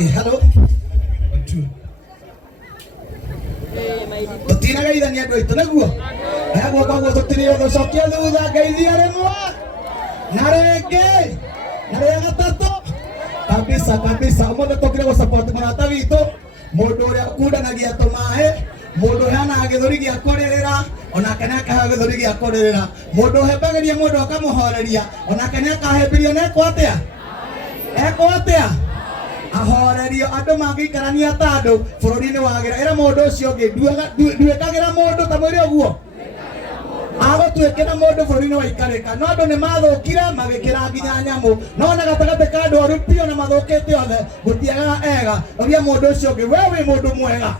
Okay, hello. Tutina gaida ni andu aitu naguo. Agwo kwa tutire gucokia thutha ngeithia rimwe. Na rĩngĩ na rĩa gatatũ kabisa ũmũthĩ tũkire gũ support mũrata witũ mũndũ ũrĩa kundanagia tũmaĩ mũndũ ũheanaga gĩthũri gĩa kũrĩrĩra onake nĩakaheaga gĩthũri gĩa kũrĩrĩra mũndũ ũhembagĩria mũndũ akamũhoreria onake nĩakahembirio na eko atĩa ahorerio andũ mangĩikarania ta andũ bũrũri-inĩ wagĩra ĩra mũndũ ũcio ũngĩ nduĩkagĩra mũndũ ta mwĩrĩ ũguo agũtuĩkĩra mũndũ bũrũri-inĩ waikarĩka no andũ nĩmathũkire magĩkĩra nginya nyamũ no na gatagatĩ ka andũ arũ pio na mathũkĩte othe gũtiagaga ega ũria mũndũ ũcio ũngĩ we wĩ mũndũ mwega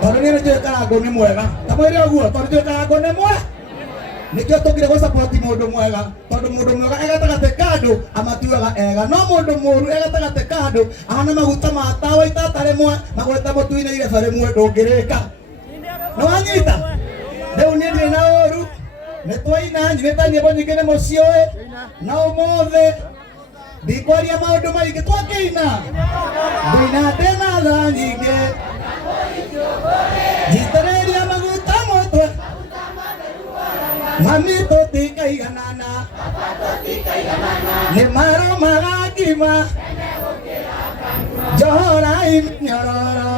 tondũ niĩ nĩnjũĩ Karangũ nĩ mwega ta mwĩrĩ ũguo tondũ nĩnjũĩ Karangũ nĩ mwega nĩkĩo tũkire gũ support mũndũ mwega tondũ mũndũ mwega egatagatĩ ka andũ amatuaga ega no mũndũ mũũru egatagatĩ ka andũ ahana maguta ma tawa itata rĩmwe magweta mũtu-inĩ ireba rĩmwe ndũngĩrĩka nĩwanyita rĩu niĩ ndirĩ na ũru nĩtwaina nyinĩte nyĩmbo nyingĩ nĩ mũciũĩ na ũmũthĩ ndikwaria maũndũ maingĩ twakĩina ngũina ndĩna tha nyingĩ njitĩrĩria maguta mũtwe mami tũtikaiganana nĩ maromaga ngima njohorai mĩnyororo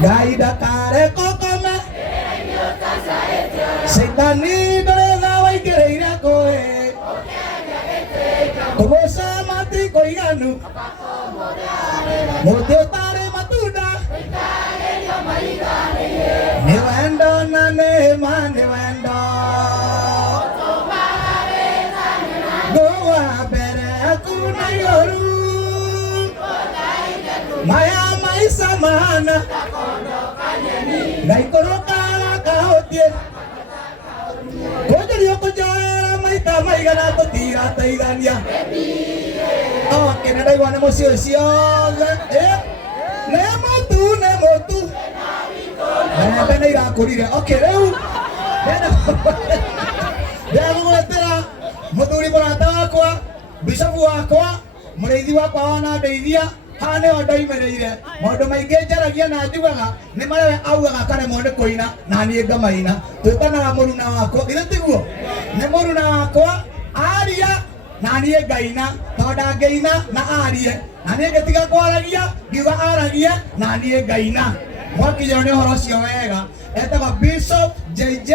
Ngai ndakare kokome Shaitani ndũrĩtha waingĩrĩire kũĩ kũgũca matikoiganu mũtĩ ũtarĩ matunda nĩ wendo na nĩma nĩ wendo ngũwa mbere kuna igũrũ maya maica mahana ngaikũrũkaga kahotie kũnjũrio kũnjoera maita maigana tũtirateithania kĩnene ndaigua nĩ mũciĩ ciothe nĩ mũtu mbembe nĩ irakũrire rĩu ndegũgwetera mũthuri mũrata wakwa bishofu wakwa mũrĩithi wakwa wanandeithia haha nĩho ndoimĩrĩire maũndũ maingĩ njaragia na njugaga nĩ marĩa augaga karemwo nĩ kũina na niĩ ngamaina twĩtanaga mũruna wakwa githĩ tiguo nĩ mũruna wakwa aria na niĩ ngaina tondũ ndangĩina na arie na niĩ ngĩtiga kwaragia ngiuga aragie na niĩ ngaina mwakinyĩrwo nĩ ũhoro ũcio wega etagwo Bishop JJ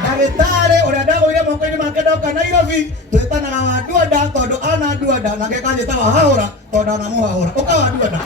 ndagĩtarĩ ũrĩa ndagũire moko-inĩ make ndoka Nairobi twĩtanaga wa Nduanda tondũ ana Nduanda nake kanjĩta wa Hahũra tondũ ndanamũhahũra ũka wa Nduanda